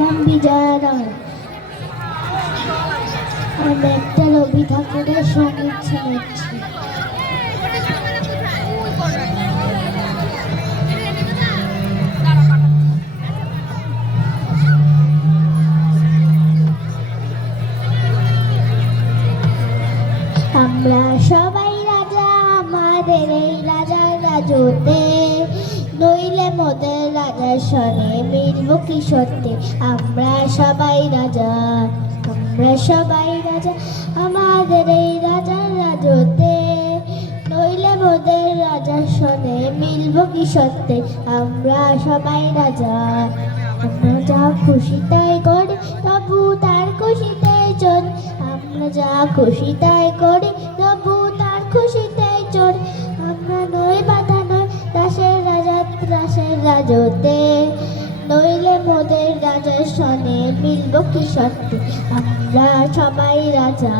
নাম বিজয়া রায়। আমি একটা রবি ঠাকুরের সঙ্গীত শুনেছি। আমরা সবাই রাজা আমাদের এই রাজার রাজতে, নইলে মোদের রাজার সনে মিলব কি সত্যি। আমরা সবাই রাজা, আমরা সবাই রাজা আমাদের এই রাজার রাজতে, নইলে মোদের রাজার সনে মিলব কি সত্যি। আমরা সবাই রাজা, আমরা যা খুশি তাই করি তবু তার খুশিতে চলি। আমরা যা খুশি তাই করি তবু তার খুশিতে চলি। আমরা নই বাধা নই দাসের রাজা দাসের রাজতে, নইলে মোদের রাজার সনে মিলব কি সত্যি। আমরা সবাই রাজা,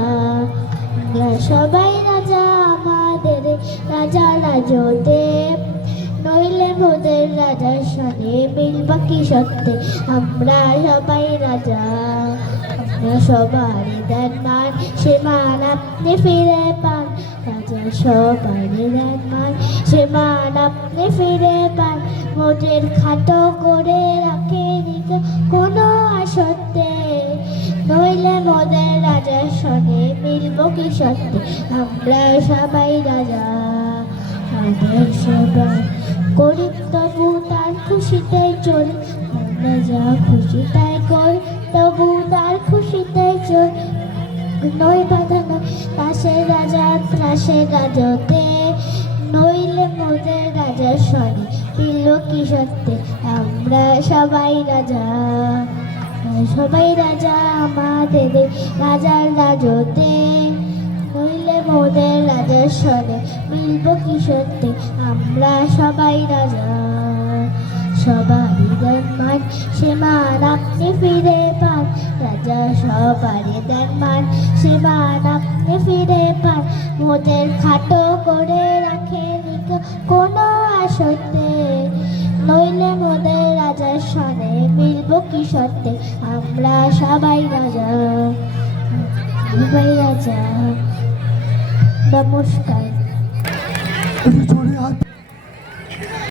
আমরা সবাই রাজা আমাদের রাজার রাজতে, নইলে মোদের রাজার সনে মিলব কি সত্যি। আমরা সবাই রাজা, আমরা সবারই দেন মান সে মান আপনি ফিরে পান। রাজা সবারই দেন মান সে মান আপনি ফিরে পান। মোদের খাটো করে রাখেনি কোনো আসতে, নইলে মোদের রাজার সনে মিলব কি সত্যি। আমরা সবাই রাজা, আমাদের সবাই করি তবু তার খুশিতে চলি। আমরা যা খুশি তাই করি তবু তার খুশিতে চলি। নই বাধা নয় দাসের রাজা ত্রাসের রাজতে, নইলে মোদের রাজার সনে মিলব কি সত্যি। আমরা সবাই রাজা, সবাই রাজা আমাদের রাজার রাজতে, নইলে মোদের রাজার সনে মিলব কি সত্যি। আমরা সবাই রাজা, সবারই দেন মান সে মান আপনি ফিরে পান। রাজা সবারই দেন মান সে মান আপনি ফিরে পান। মোদের খাটো করে রাখেনি কোনো আসতে, নইলে মোদের রাজার সনে মিলব কি সত্যি। আমরা সবাই রাজা, সবাই রাজা। নমস্কার।